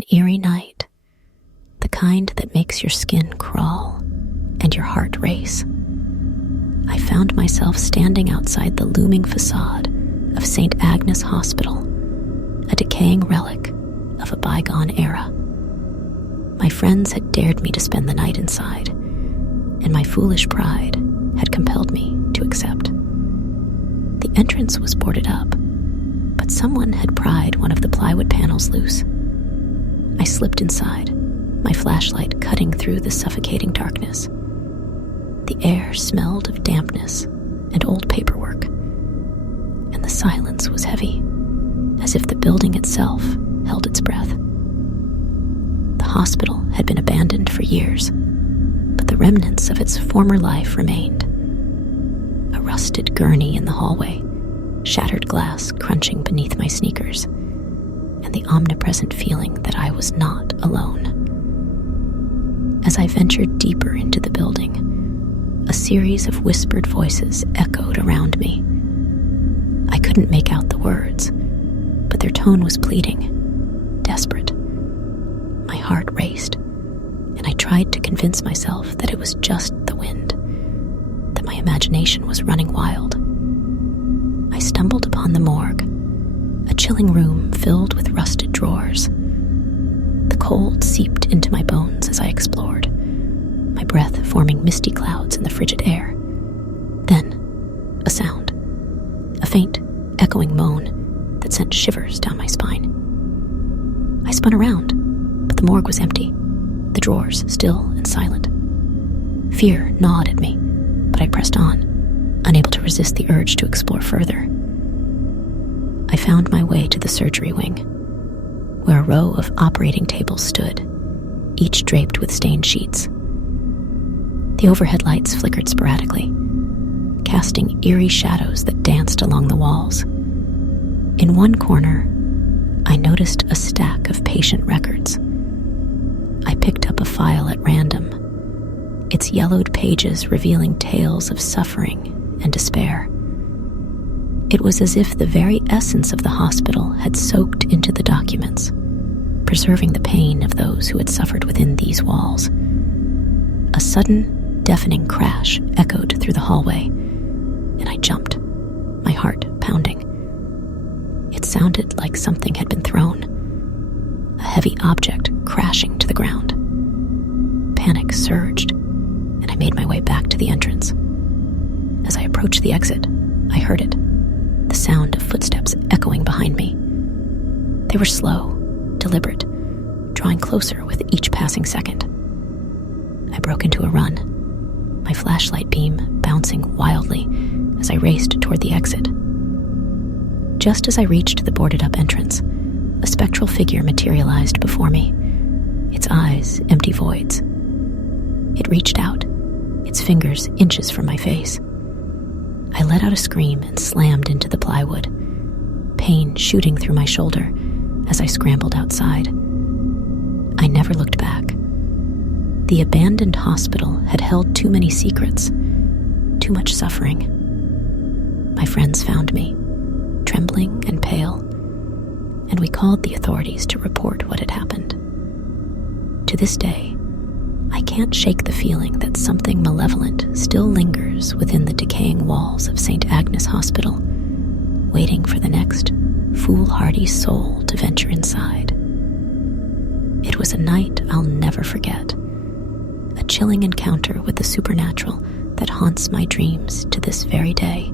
An eerie night, the kind that makes your skin crawl and your heart race. I found myself standing outside the looming facade of St. Agnes Hospital, a decaying relic of a bygone era. My friends had dared me to spend the night inside, and my foolish pride had compelled me to accept. The entrance was boarded up, but someone had pried one of the plywood panels loose. I slipped inside, my flashlight cutting through the suffocating darkness. The air smelled of dampness and old paperwork, and the silence was heavy, as if the building itself held its breath. The hospital had been abandoned for years, but the remnants of its former life remained. A rusted gurney in the hallway, shattered glass crunching beneath my sneakers, and the omnipresent feeling that I was not alone. As I ventured deeper into the building, a series of whispered voices echoed around me. I couldn't make out the words, but their tone was pleading, desperate. My heart raced, and I tried to convince myself that it was just the wind, that my imagination was running wild. I stumbled upon the morgue, a chilling room filled with rusted drawers. The cold seeped into my bones as I explored, my breath forming misty clouds in the frigid air. Then, a sound, a faint, echoing moan that sent shivers down my spine. I spun around, but the morgue was empty, the drawers still and silent. Fear gnawed at me, but I pressed on, unable to resist the urge to explore further. I found my way to the surgery wing, where a row of operating tables stood, each draped with stained sheets. The overhead lights flickered sporadically, casting eerie shadows that danced along the walls. In one corner, I noticed a stack of patient records. I picked up a file at random, its yellowed pages revealing tales of suffering and despair. It was as if the very essence of the hospital had soaked into the documents, preserving the pain of those who had suffered within these walls. A sudden, deafening crash echoed through the hallway, and I jumped, my heart pounding. It sounded like something had been thrown, a heavy object crashing to the ground. Panic surged, and I made my way back to the entrance. As I approached the exit, I heard it, the sound of footsteps echoing behind me. They were slow, deliberate, drawing closer with each passing second. I broke into a run, my flashlight beam bouncing wildly as I raced toward the exit. Just as I reached the boarded-up entrance, a spectral figure materialized before me, its eyes empty voids. It reached out, its fingers inches from my face. I let out a scream and slammed into the plywood, pain shooting through my shoulder as I scrambled outside. I never looked back. The abandoned hospital had held too many secrets, too much suffering. My friends found me, trembling and pale, and we called the authorities to report what had happened. To this day, I can't shake the feeling that something malevolent still lingers within the decaying walls of St. Agnes Hospital, waiting for the next foolhardy soul to venture inside. It was a night I'll never forget, a chilling encounter with the supernatural that haunts my dreams to this very day.